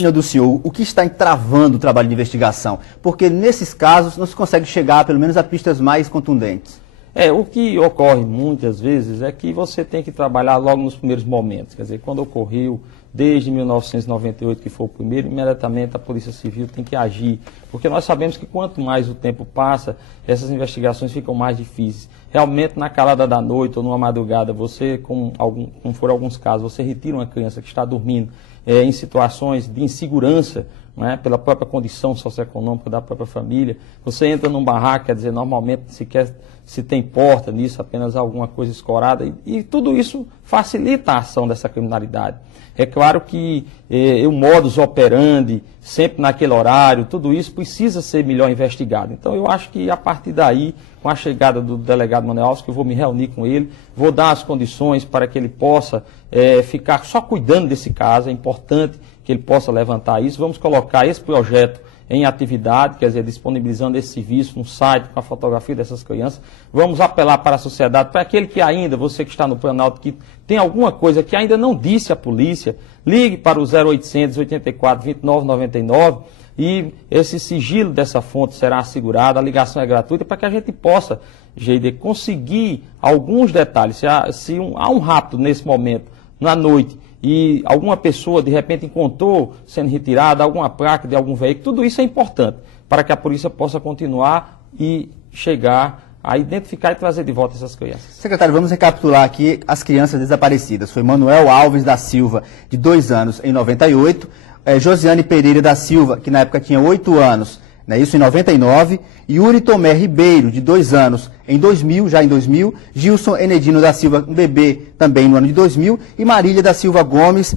Do senhor, o que está entravando o trabalho de investigação? Porque nesses casos não se consegue chegar, pelo menos, a pistas mais contundentes. O que ocorre muitas vezes é que você tem que trabalhar logo nos primeiros momentos. Quer dizer, quando ocorreu, desde 1998, que foi o primeiro, imediatamente a Polícia Civil tem que agir. Porque nós sabemos que quanto mais o tempo passa, essas investigações ficam mais difíceis. Realmente, na calada da noite ou numa madrugada, você, como foram alguns casos, você retira uma criança que está dormindo em situações de insegurança, né, pela própria condição socioeconômica da própria família. Você entra num barraco, quer dizer, normalmente se tem porta nisso, apenas alguma coisa escorada, e tudo isso facilita a ação dessa criminalidade. É claro que o modus operandi, sempre naquele horário, tudo isso precisa ser melhor investigado. Então eu acho que a partir daí, com a chegada do delegado Manuel Alves, que eu vou me reunir com ele, vou dar as condições para que ele possa ficar só cuidando desse caso, é importante que ele possa levantar isso. Vamos colocar esse projeto em atividade, quer dizer, disponibilizando esse serviço no site com a fotografia dessas crianças. Vamos apelar para a sociedade, para aquele que ainda, você que está no Planalto, que tem alguma coisa que ainda não disse à polícia, ligue para o 0800 84 29 99 e esse sigilo dessa fonte será assegurado, a ligação é gratuita, para que a gente possa, Geide, conseguir alguns detalhes. Se há um rapto nesse momento, na noite, e alguma pessoa de repente encontrou sendo retirada alguma placa de algum veículo, tudo isso é importante para que a polícia possa continuar e chegar a identificar e trazer de volta essas crianças. Secretário, vamos recapitular aqui as crianças desaparecidas. Foi Manuel Alves da Silva, de 2 anos, em 98, Josiane Pereira da Silva, que na época tinha 8 anos, né, isso em 99, Yuri Tomé Ribeiro, de 2 anos, em 2000, já em 2000, Gilson Enedino da Silva, um bebê, também no ano de 2000, e Marília da Silva Gomes,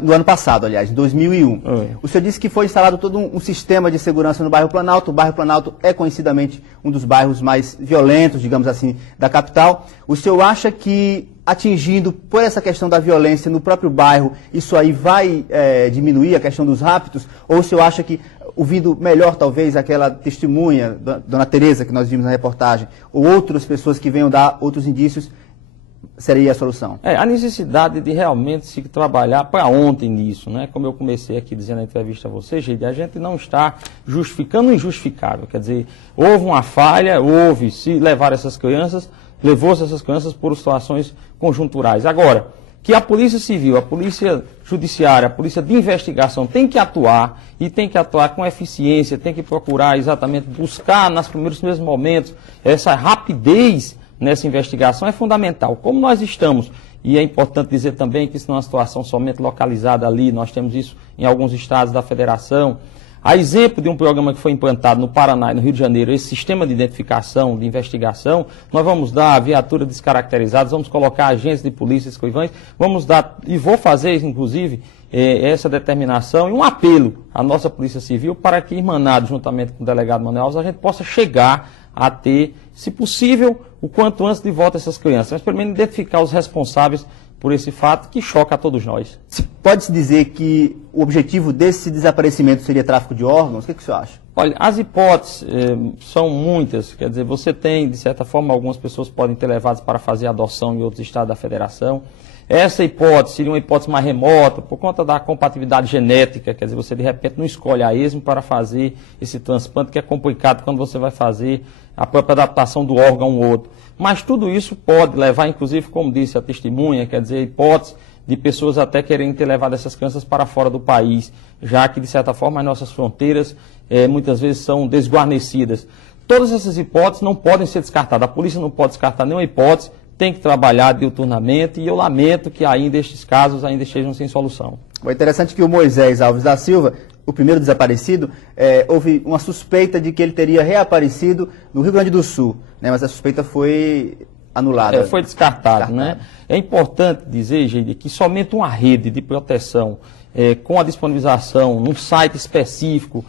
no ano passado, aliás, em 2001. O senhor disse que foi instalado todo um sistema de segurança no bairro Planalto. O bairro Planalto é conhecidamente um dos bairros mais violentos, digamos assim, da capital. O senhor acha que, atingindo por essa questão da violência no próprio bairro, isso aí vai diminuir a questão dos raptos? Ou o senhor acha que, ouvindo melhor talvez aquela testemunha, Dona Tereza, que nós vimos na reportagem, ou outras pessoas que venham dar outros indícios, seria a solução? A necessidade de realmente se trabalhar para ontem nisso, né? Como eu comecei aqui dizendo na entrevista a você, Geide, a gente não está justificando o injustificável. Quer dizer, houve uma falha, se levar essas crianças, levou-se essas crianças por situações conjunturais. Agora, que a Polícia Civil, a Polícia Judiciária, a Polícia de Investigação tem que atuar e tem que atuar com eficiência, tem que procurar exatamente buscar nos primeiros momentos essa rapidez nessa investigação é fundamental. Como nós estamos, e é importante dizer também que isso não é uma situação somente localizada ali, nós temos isso em alguns estados da Federação. A exemplo de um programa que foi implantado no Paraná e no Rio de Janeiro, esse sistema de identificação, de investigação, nós vamos dar viaturas descaracterizadas, vamos colocar agentes de polícia, escrivães, vamos dar, e vou fazer, inclusive, essa determinação e um apelo à nossa Polícia Civil para que, irmanado juntamente com o delegado Manuel Alves, a gente possa chegar a ter, se possível, o quanto antes de volta essas crianças, mas pelo menos identificar os responsáveis por esse fato que choca a todos nós. Pode-se dizer que o objetivo desse desaparecimento seria tráfico de órgãos? O que o senhor acha? Olha, as hipóteses são muitas. Quer dizer, você tem, de certa forma, algumas pessoas podem ter levadas para fazer adoção em outros estados da federação. Essa hipótese seria uma hipótese mais remota, por conta da compatibilidade genética, quer dizer, você de repente não escolhe a esmo para fazer esse transplante, que é complicado quando você vai fazer a própria adaptação do órgão a um outro. Mas tudo isso pode levar, inclusive, como disse a testemunha, quer dizer, hipótese de pessoas até querendo ter levado essas crianças para fora do país, já que, de certa forma, as nossas fronteiras muitas vezes são desguarnecidas. Todas essas hipóteses não podem ser descartadas, a polícia não pode descartar nenhuma hipótese, tem que trabalhar diuturnamente, e eu lamento que ainda estes casos ainda estejam sem solução. É interessante que o Moisés Alves da Silva, o primeiro desaparecido, houve uma suspeita de que ele teria reaparecido no Rio Grande do Sul, né, mas a suspeita foi anulada. Foi descartado, né? É importante dizer, gente, que somente uma rede de proteção com a disponibilização num site específico,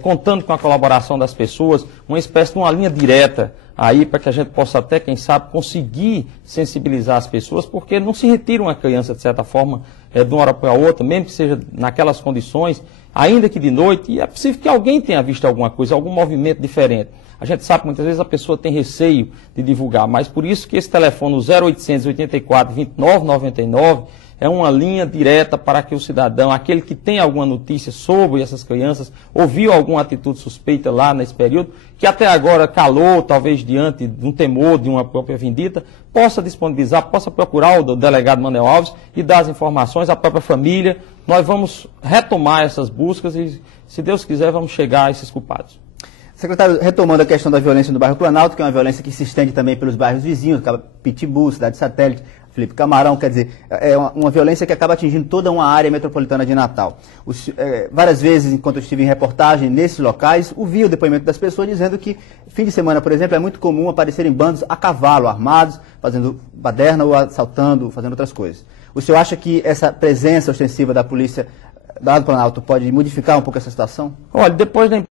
contando com a colaboração das pessoas, uma espécie de uma linha direta aí para que a gente possa até, quem sabe, conseguir sensibilizar as pessoas, porque não se retira uma criança, de certa forma, de uma hora para outra, mesmo que seja naquelas condições, ainda que de noite, e é possível que alguém tenha visto alguma coisa, algum movimento diferente. A gente sabe que muitas vezes a pessoa tem receio de divulgar, mas por isso que esse telefone, o 0800 84 29 99, é uma linha direta para que o cidadão, aquele que tem alguma notícia sobre essas crianças, ouviu alguma atitude suspeita lá nesse período, que até agora calou, talvez diante de um temor, de uma própria vindita, possa disponibilizar, possa procurar o delegado Manuel Alves e dar as informações à própria família. Nós vamos retomar essas buscas e, se Deus quiser, vamos chegar a esses culpados. Secretário, retomando a questão da violência no bairro Planalto, que é uma violência que se estende também pelos bairros vizinhos, Pitbull, Cidade Satélite, Felipe Camarão, quer dizer, é uma violência que acaba atingindo toda uma área metropolitana de Natal. Várias vezes, enquanto eu estive em reportagem nesses locais, ouvi o depoimento das pessoas dizendo que, fim de semana, por exemplo, é muito comum aparecerem bandos a cavalo, armados, fazendo baderna ou assaltando, fazendo outras coisas. O senhor acha que essa presença ostensiva da polícia do Planalto pode modificar um pouco essa situação? Olha, depois da